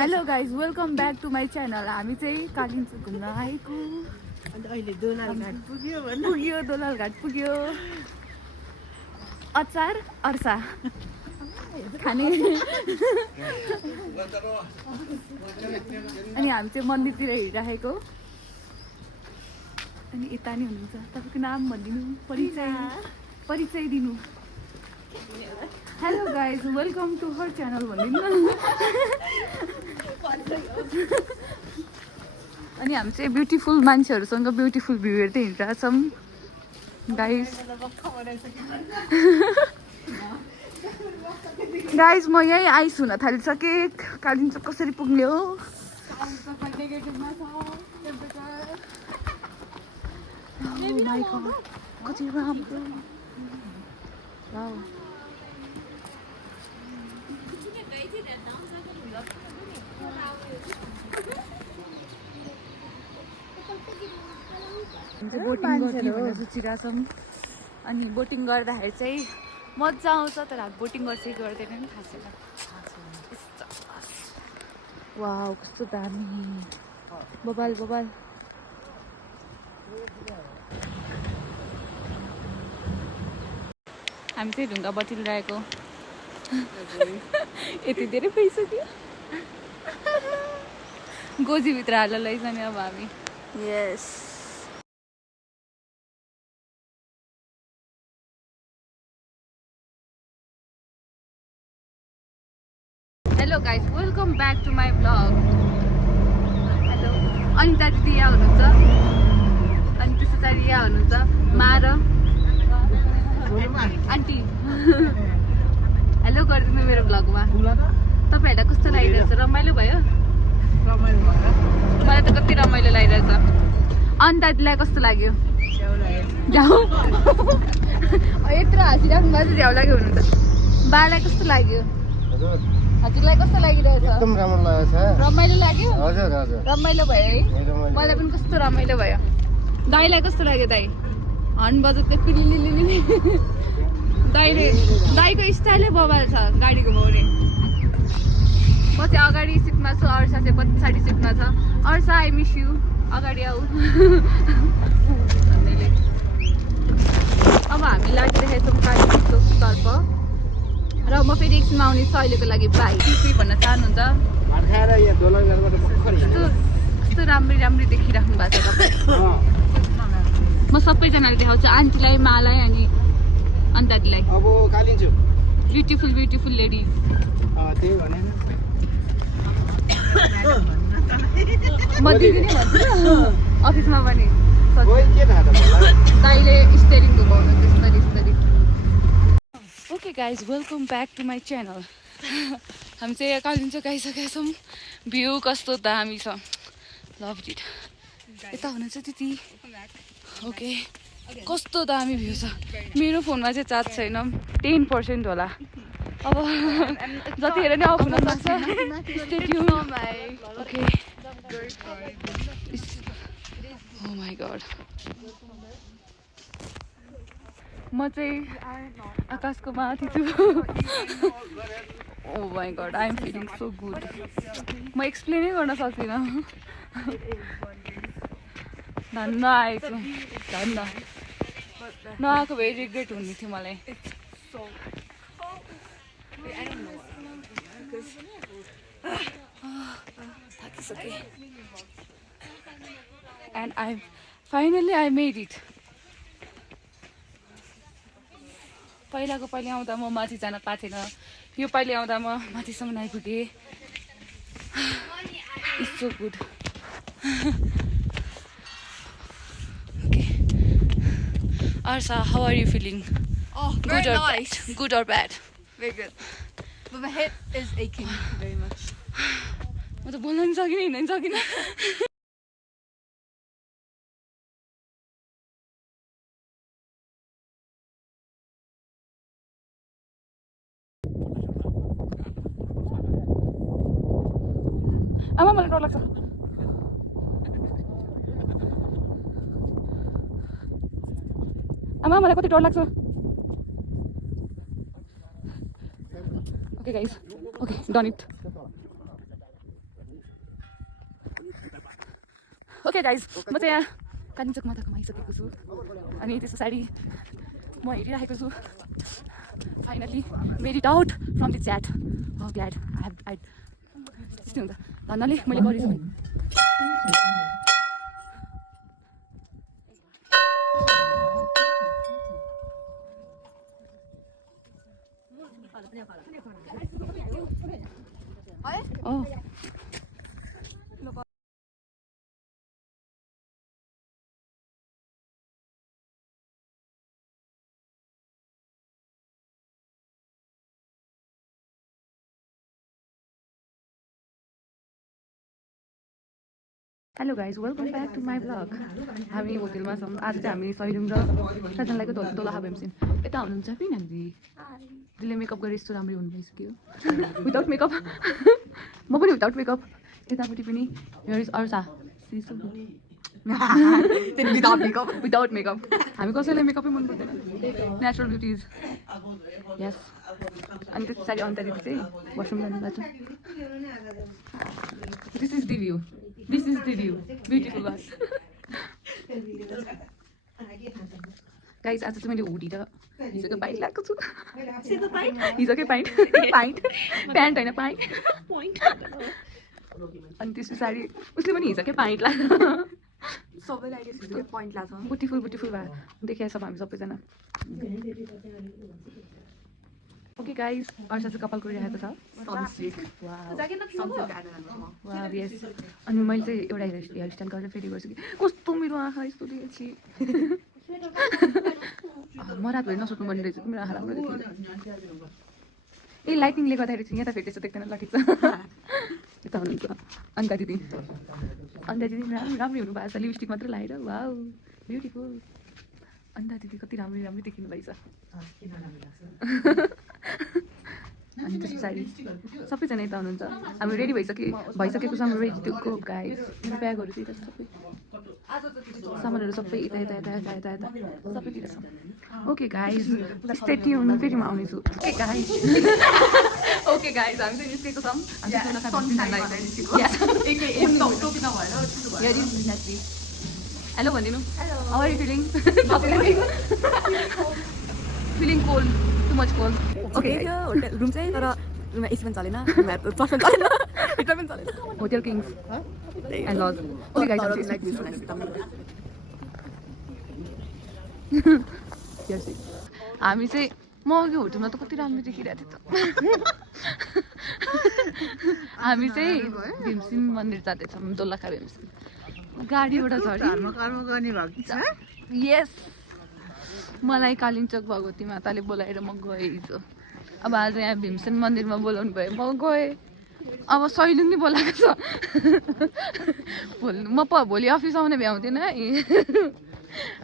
Hello guys welcome back to my channel. हामी चाहिँ कालिम्पोङ घुम्न आएको अन्त अहिले दोलालघाट पुग्यो दोलालघाट पुग्यो। अचार अर्सा खाने अनि हामी चाहिँ मन्दिरतिर हिँडिराखेको। अनि यता नि हुनुहुन्छ, तपाईँको नाम भनिदिनु, परिचय दिनु। Hello guys welcome to her channel भनिदिनु। अनि हामी चाहिँ ब्युटिफुल मान्छेहरूसँग ब्युटिफुल भ्यू हेर्दै हिँडिरहेछौँ गाइज। गाइज म यहीँ आइस हुन थालिसकेँ। कालिम्पोङ कसरी पुग्ने हो? कति राम्रो। बोटिङ गर्ने भनेर सोचिरहेछौँ। अनि बोटिङ गर्दाखेरि चाहिँ मजा आउँछ, तर बोटिङ गर्छ कि गर्दैन थाहा छैन। वाउ कस्तो दामी, बबाल बबाल। हामी चाहिँ ढुङ्गा बटिरहेको। यति धेरै भइसक्यो। गोजीभित्र हालेर लैजाने अब हामी। Yes hello guys welcome back to my blog. Hello Anita दिदी यहाँ हुनुहुन्छ, अनि त्यस पछाडि यहाँ हुनुहुन्छ मार आन्टी। हेलो गरिदिनु मेरो ब्लगमा। तपाईँहरूलाई कस्तो लागिरहेछ? रमाइलो भयो? मलाई त कति रमाइलो लागिरहेछ। अनिता दिदीलाई कस्तो लाग्यो? झ्याउ यत्रो हाँसिराख्नु भएको, झ्याउ लाग्यो हुनु त। बालाई कस्तो लाग्यो? हजुरलाई कस्तो लागिरहेछ? एकदम राम्रो लागेको छ। रमाइलो लाग्यो? हजुर हजुर रमाइलो भयो है? रमाइलो। मलाई पनि कस्तो रमाइलो भयो। दाइलाई कस्तो लाग्यो? दाइ हर्न बजाउँदै पिलिलिलिलि। दाइको स्टाइलै बबाल छ गाडी घुमाउने। म चाहिँ अगाडि सिटमा छु, अर्सा चाहिँ पछाडि सिटमा छ। अर्सा आई मिस यु, अगाडि आऊ। अब हामी लागिरहेको छौँ कालिम्पोङ चोकतर्फ। र म फेरि एकछिनमा आउने छु। अहिलेको लागि बाई। के भन्न चाहनुहुन्छ? कस्तो राम्री देखिराख्नु भएको छ तपाईँ। म सबैजनाले देखाउँछु, आन्टीलाई, मालाई अनि अन्ताजीलाई। अब कालिन्छु ब्युटिफुल ब्युटिफुल लेडिज। त्यही भने म दिदी नै भन्छु अफिसमा पनि। के थाहा त मलाई। दाइले स्टेरिङ घुमाउनु त्यसरी। Okay guys welcome back to my channel. हामी चाहिँ यहाँ कालिम्पोङ आइसकेका छौँ। भ्यू कस्तो दामी छ, लभ इट। यता हुनुहुन्छ दिदी? ओके कस्तो दामी भ्यू छ। मेरो फोनमा चाहिँ चार्ज छैन, 10% होला। अब जतिखेर नै अफ हुनसक्छ। Okay oh my god. म चाहिँ आकाशको माथि छु। Oh my god I am feeling so good. म एक्सप्लेनै गर्न सक्दिनँ। धन्न आएछु, धन्न। नआएको भए रिग्रेट हुने थियो मलाई। थाकिसकेँ। And finally I made it. पहिला आउँदा म माथि जान पाएको थिएन, यो पालि आउँदा म माथिसम्म आइपुगेँ। It's so good. Okay Arsa, how are you feeling? Oh, very Good or nice. bad? Good or bad? Very good. But my head is aching very much. म त बोल्न नि सकिनँ, हिँड्न नि सकिनँ। आमा मलाई डर लाग्छ। आमा मलाई कति डर लाग्छ। Okay guys, okay, done it. Okay guys म चाहिँ यहाँ कालिम्पोङ माता कमाइसकेको छु अनि त्यस्तो साडी म हेरिरहेको छु फाइनली मेरी doubt from the chat glad I त्यस्तै हुन्छ धन्यले मैले गरेछु भने Oh. Hello guys welcome back to my blog हामी होटेलमा छौँ आज चाहिँ हामी सैलुङ र साजनलाईको दोला हाबेमसिन यता हुनुहुन्छ फेरि हामी दिदीले मेकअप गरेर यस्तो राम्रै हुनु भइसक्यो विदाउट मेकअप म पनि विदाउट मेकअप यतापट्टि पनि अर्सा विदाउट मेकअप हामी कसैलाई मेकअपै मन पर्दैन नेचुरल ब्युटिज यस अनि त्यस पछाडि अन्तखेरि चाहिँ वासरुम जानु लाग्छ this is the view This is the view. Beautiful one. Guys, आज चाहिँ मैले हुडी र हिजोको पाइन्ट लगाएको छु हिजोकै पाइन्ट प्यान्ट होइन पाइन्ट अनि त्यस पछाडि उसले पनि हिजोकै पाइन्ट लाग्छ सबैलाई हिजोकै पोइन्ट लाग्छ ब्युटिफुल भए देखिरहेको छौँ हामी सबैजना ओके गाइज अर्सा चाहिँ कपाल गरिरहेको छ यस अनि मैले चाहिँ एउटा हेयरस्टाइल गरेर फेरि गर्छु कि कस्तो मेरो आँखा यस्तो देखेपछि म रातभरि नसुत्नु पर्ने रहेछ कि मेरो आँखा राम्रो देख्यो ए लाइटिङले गर्दाखेरि चाहिँ यहाँ त फेरि त्यस्तो देख्दैन ल ठिक छ यता हुनुहुन्छ अन्त दिदी राम्रो हुनु भएको छ लिपस्टिक मात्रै लगाएर वाउ ब्युटिफुल अन्त दिदी कति राम्रो देखिनु भएछ अनि त्यस पछाडि सबैजना यता हुनुहुन्छ हामी रेडी भइसकेको छ हाम्रो रेडी टु गो गाइस ब्यागहरू चाहिँ सबै सामानहरू सबै यता सबैतिर छ ओके गाइस स्टे ट्युन फेरि म आउनेछु ओके गाइस हामी चाहिँ निस्केको छौँ हेलो भनिदिनु how are you feeling feeling cold too much cold okay room चाहिँ तर रुममा एसी पनि चलेन चलेन हिटर पनि चलेन hotel Kings and Lodge okay guys हामी चाहिँ म अघि होटेलमा त कति राम्रो देखिरहेको थियो हामी चाहिँ भीमसिंह मन्दिर जाँदैछौँ दोलखा भीमसिंह गाडीबाट यस मलाई कालिम्पोङ भगवती माताले बोलाएर म गएँ हिजो अब आज यहाँ भीमसेन मन्दिरमा बोलाउनु भयो म गएँ अब सैलुङ नि बोलाएको छ भोलि अफिस आउने भ्याउँदैन है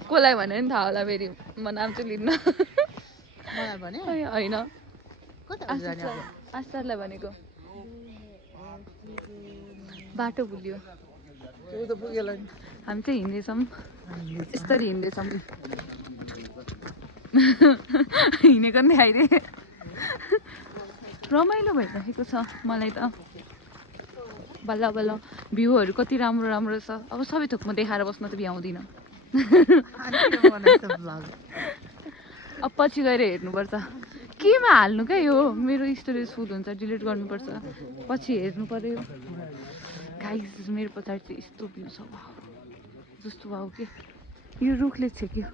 कसलाई भने नि थाहा होला फेरि म नाम चाहिँ लिन्न होइन आस्तारलाई भनेको बाटो भुल्यो हामी चाहिँ हिँड्दैछौँ यस्तरी हिँड्दैछौँ हिँडेको नि देखाइदिएँ रमाइलो भइरहेको छ मलाई त बल्ल भ्यूहरू कति राम्रो छ अब सबै थोक म देखाएर बस्न त भ्याउँदिनँ अब पछि गएर हेर्नुपर्छ केमा हाल्नु क्या यो मेरो स्टोरेज फुल हुन्छ डिलिट गर्नुपर्छ पछि हेर्नु पर्यो गाइस मेरो पछाडि चाहिँ यस्तो भ्यू छ वाउ जस्तो वाउ के यो रुखले छेक्यो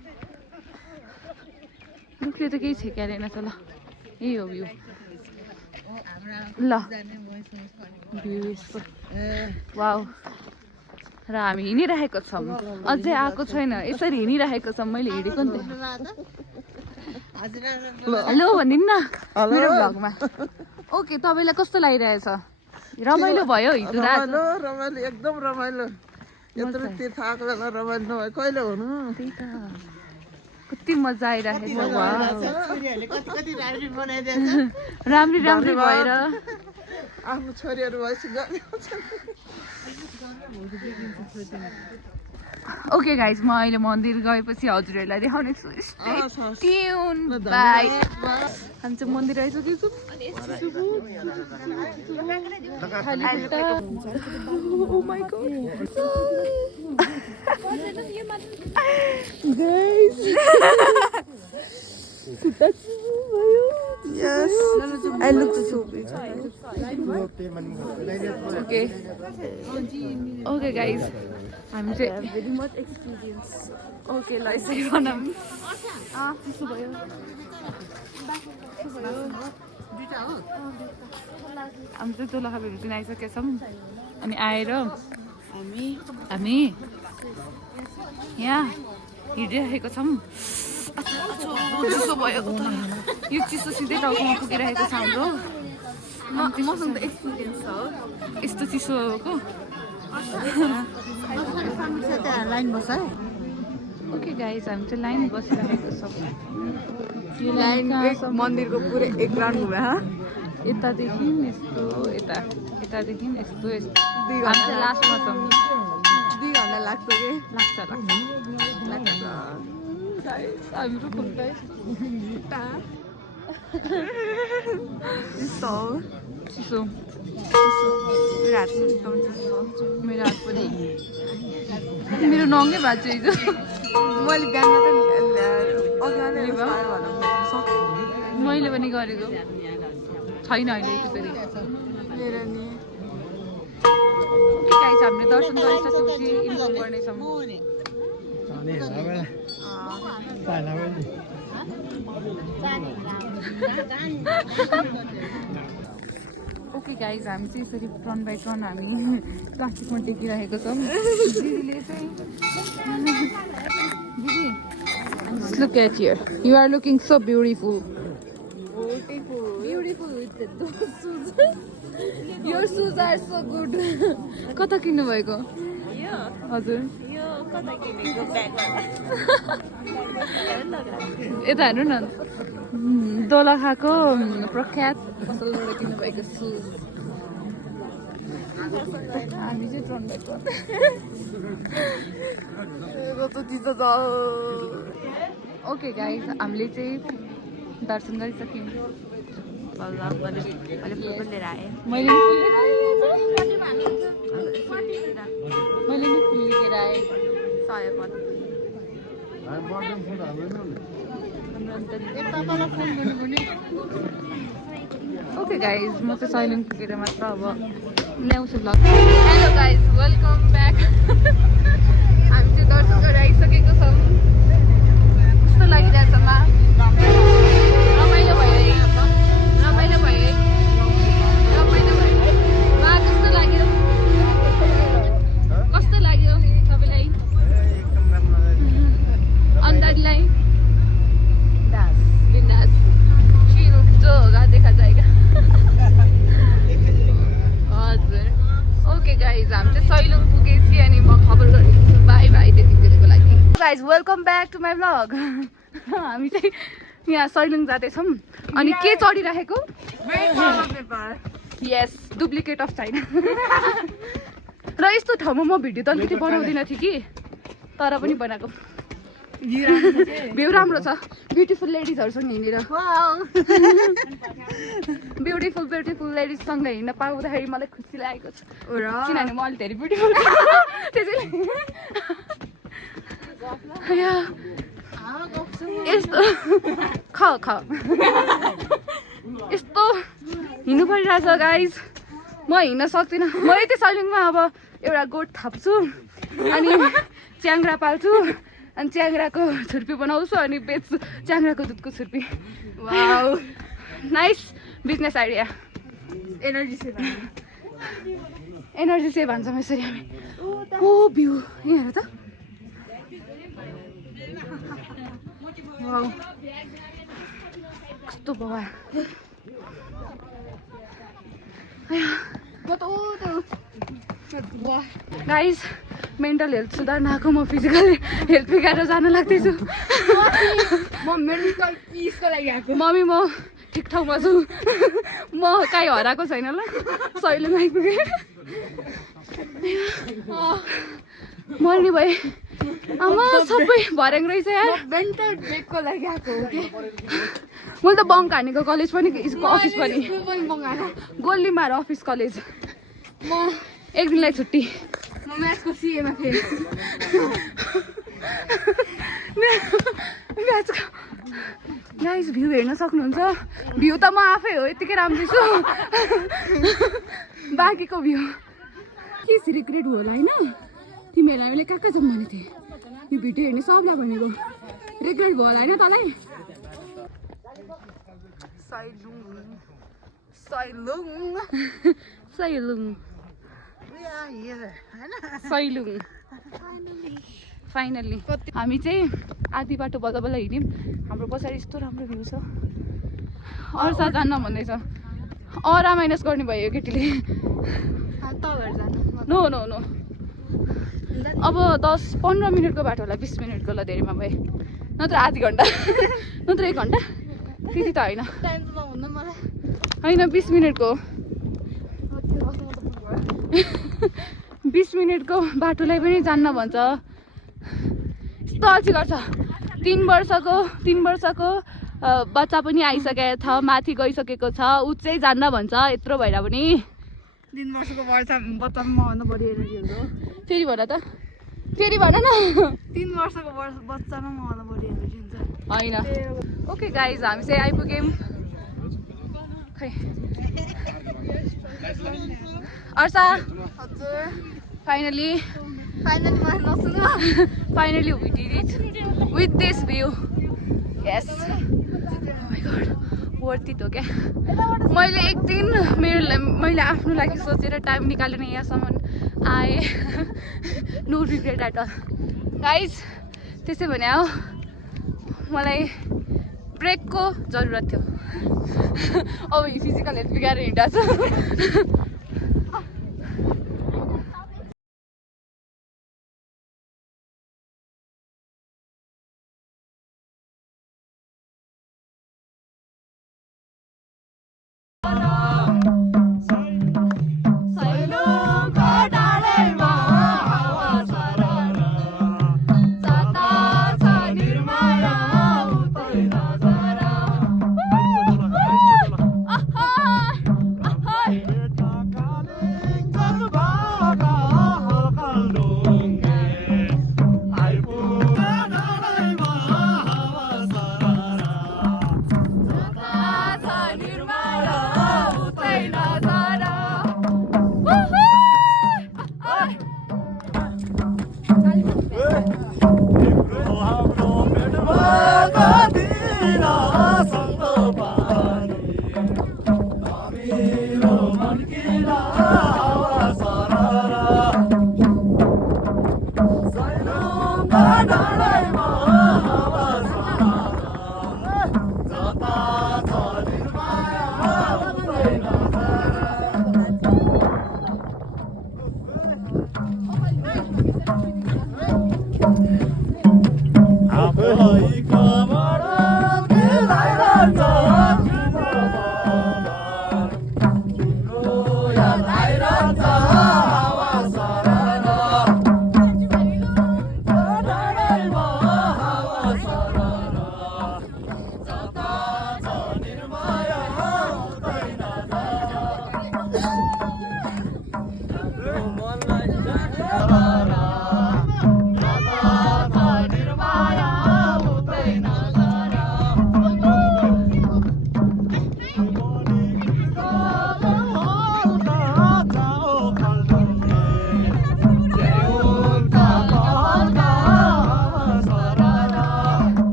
रुखले त केही छेक्या रहेन त ल यही हो भ्यू ल भ्यू यस्तो वाउ र हामी हिँडिरहेको छौँ अझै आएको छैन यसरी हिँडिरहेको छौँ मैले हिँडेको नि हेलो भनिदिनु न मेरो भ्लगमा ओके तपाईँलाई कस्तो लागिरहेछ रमाइलो भयो हिजो रमाइलो एकदम रमाइलो यत्रो तीर्थको बेला रमाइलो नभए कहिले हुनु त्यही त कति मजा आइरहेको छ राम्री भएर आफ्नो छोरीहरू भएपछि गर्ने ओके गाइज म अहिले मन्दिर गएपछि हजुरहरूलाई देखाउने छु बाई हामी चाहिँ मन्दिर आइसकेको छु Yes, I look so big. Okay guys हामी चाहिँ Very much experience. ओके ल यसरी बनाऊँ चिसो भयो हामी चाहिँ दोलखा भेट्न आइसकेका छौँ अनि आएर हामी यहाँ हिँडिरहेको छौँ चिसो भयो यो चिसो सिधै टाउकोमा पुगिरहेको छ हाम्रो मसँग त experience छ यस्तो चिसोको ओके गाइज हामी चाहिँ लाइन बसिरहेको छौँ यो लाइन मन्दिरको पुरै एक राउन्ड घुम्यो यतादेखि यस्तो यतादेखि यस्तो हामी चाहिँ लास्टमा छौँ 2 घन्टा लाग्छ कि लाग्छ हाम्रो खुट्टा चिसो मेरो हात पनि मेरो नङ्गै भएको छ हिजो मैले बिहान मैले पनि गरेको छैन अहिले फेरि हामीले दर्शन गरिसकेपछि इन्फर्म गर्नेछौँ ओके गाइज हामी चाहिँ यसरी टर्न बाई टर्न हामी प्लास्टिकमा टेकिरहेको छौँ दिदीले चाहिँ दिदी look at here you are looking so beautiful with those shoes your shoes are so good कता किन्नु भएको हजुर यता हेर्नु न दोलखाको प्रख्यात पसलबाट किन्नु भएको सुज हामी चाहिँ ट्रन बाई ओके गाइज हामीले चाहिँ दर्शन गरिसक्यौँ मैले नि फुल लिएर आएँ ओके गाइज म चाहिँ सैलुङ पुगेर मात्र अब ल्याउँछु blog hello guys welcome back हामी चाहिँ दर्शन गरेर आइसकेको छौँ कस्तो लागिरहेछ मा रमाइलो भयो मा कस्तो लाग्यो तपाईँलाई अन्दाजलाई बिन्दास शिर जो होगा देखा जाएगा हजुर ओके गाइज हामी चाहिँ सैलुङ पुगेपछि अनि म खबर गरेको छु बाई बाई त्यति बेलाको लागि guys welcome back to my vlog हामी चाहिँ यहाँ सैलुङ जाँदैछौँ अनि के चढिराखेको यस डुप्लिकेट अफ चाइना र यस्तो ठाउँमा म भिडियो त अलिकति बनाउँदिनँ थिएँ कि तर पनि बनाएको भ्यू राम्रो छ ब्युटिफुल लेडिजहरूसँग हिँडेर ब्युटिफुल लेडिजसँग हिँड्न पाउँदाखेरि मलाई खुसी लागेको छ किनभने म अलिक धेरै ब्युटिफुल त्यसैले यस्तो यस्तो हिँड्नु परिरहेछ गाइज म हिँड्न सक्दिनँ म यति सैलुङमा अब एउटा गोठ थाप्छु अनि च्याङ्ग्रा पाल्छु अनि च्याङ्ग्राको छुर्पी बनाउँछु अनि बेच्छु च्याङ्ग्राको दुधको छुर्पी nice business idea energy save हान्छौँ यसरी हामी ओ भ्यू यहाँ हेर त कस्तो बाबा गाइज मेन्टल हेल्थ सुधार्न आएको म फिजिकल हेल्थ बिगारेर जान लाग्दैछु म मेडिकल पिसको लागि आएको मम्मी म ठिक ठाउँमा छु म काहीँ हराएको छैन ल सहिलेमा आइपुगेँ मर्ने भए आमा सबै भर्याङ रहेछ यार मेन्टल ब्रेकको लागि आएको हो कि मैले त बङ्क हानेको कलेज पनि अफिस पनि बङ्गाएर गोलीमार अफिस कलेज म एक दिनलाई छुट्टी म्याथको सिएमा फेरि म्याचको गाइस भ्यू हेर्न सक्नुहुन्छ भ्यू त म आफै हो यतिकै राम्रो छु बाँकीको भ्यू के रिग्रेट होला होइन तिमीहरूलाई मैले कहाँ कहाँ जाउँ भनेको थिएँ यो भिडियो हेर्ने सबलाई भनेको रिग्रेट भयो होला होइन तँलाई सैलुङ सैलुङ फाइनल्ली हामी चाहिँ आधी बाटो बल्ल बल्ल हिँड्यौँ हाम्रो पछाडि यस्तो राम्रो भ्यू छ अर्सा जान्न भन्दैछ माइनस गर्ने भयो केटीले नो नो नो अब 10-15 मिनटको बाटो होला 20 मिनटको होला धेरैमा भए नत्र आधी घन्टा नत्र 1 घन्टा त्यति त होइन 20 मिनटको 20 मिनटको बाटोलाई पनि जान्न भन्छ यस्तो अल्छी गर्छ 3 वर्षको बच्चा पनि आइसकेको छ माथि गइसकेको छ ऊ चाहिँ जान्न भन्छ यत्रो भएर पनि 3 वर्षको बच्चामा मभन्दा बढी एनर्जी हुन्छ फेरि भन त फेरि भन न 3 वर्षको बच्चामा मभन्दा बढी एनर्जी हुन्छ होइन ओके गाइज हामी चाहिँ आइपुग्यौँ खै अर्सा हजुर finally नसुनु finally we did it with this view yes oh my god worth it हो क्या मैले एक दिन मैले आफ्नो लागि सोचेर टाइम निकालेर यहाँसम्म आएँ no regret at all guys त्यसै भने हो मलाई ब्रेकको जरुरत थियो अब फिजिकल हेल्थ बिगारेर हिँड्दा छु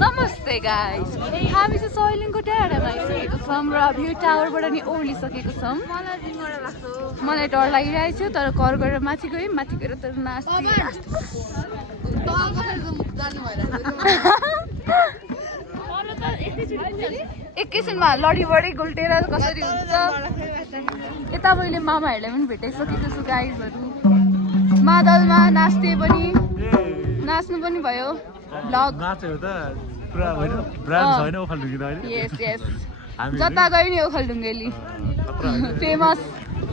नमस्ते गाइस हामी चाहिँ सैलिङको डाँडामा आइसकेको छौँ र भ्यू टावरबाट नि ओर्लिसकेको छौँ मलाई डर लागिरहेको थियो तर कर गरेर माथि गयौँ माथि गएर तर एकैछिनमा लडी बडी गुल्टेर कसरी हुन्छ यता मैले मामाहरूलाई पनि भेटाइसकेको छु गाइजहरू मादलमा नाच्ने पनि नाच्नु पनि भयो भ्लग यस यस जता गयो नि ओखलढुङ्गेली फेमस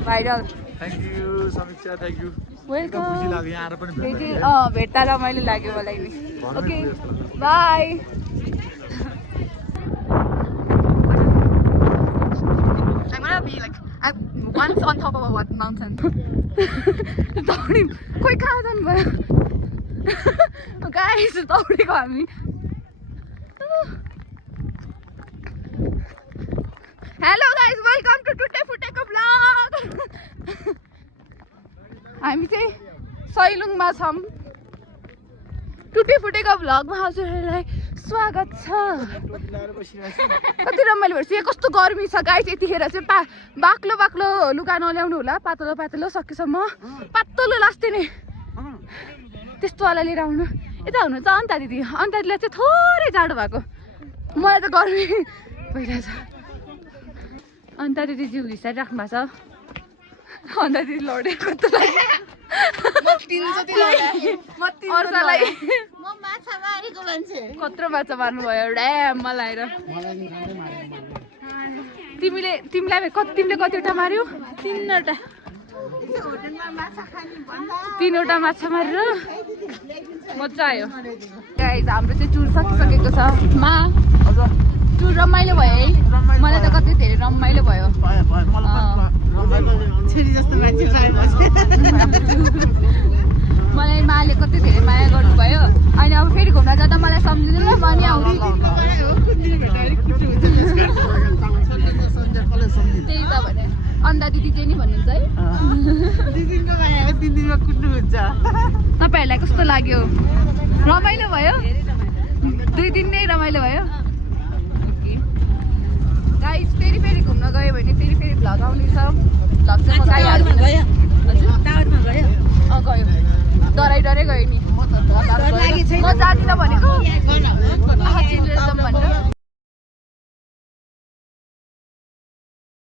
भाइरल वेलकम भेट्दा रमाइलो लाग्यो मलाई नि okay by I'm gonna be like at once on top of a what mountain. दौडी कोही कहाँ जानुभयो गाइस दौडेको हामी हेलो गाइस वेलकम टु टुटे फुटेको ब्लग हामी चाहिँ सैलुङमा छौँ टुटे फुटेको ब्लगमा हजुरहरूलाई स्वागत छ कति रमाइलो भएछ यहाँ कस्तो गर्मी छ गाइस यतिखेर चाहिँ बाक्लो बाक्लो लुगा नल्याउनु होला पातलो पातलो सकेसम्म पातलो लास्टे नि त्यस्तोवाला लिएर आउनु यता हुनुहुन्छ अन्ता दिदी अन्ता दिदीलाई चाहिँ थोरै जाडो भएको मलाई त गर्मी भइरहेछ अन्ता दिदी जिउ घिसाइराख्नु भएको छ अन्ता दिदी लडेको जस्तो लाग्यो कत्रो माछा मार्नु भयो ड्याममा लाएर तिमीले कतिवटा मार्यौ तीनवटा माछा मारेर मजा आयो गाइस हाम्रो चाहिँ टुर सकिसकेको छ मा टुर रमाइलो भयो है मलाई त कति धेरै रमाइलो भयो मलाई माले कति धेरै माया गर्नुभयो अनि अब फेरि घुम्न जाँदा मलाई सम्झिँदैन म नि आउँछु त्यही त भने अन्डा दिदी चाहिँ नि भन्नुहुन्छ है तपाईँहरूलाई कस्तो लाग्यो रमाइलो भयो 2 दिन नै रमाइलो भयो गाइस फेरि घुम्न गयो भने फेरि भ्लग आउनेछ भ्लग चाहिँ म गाइहाल्छु हजुर गयो डराइ गयो नि म जाँदा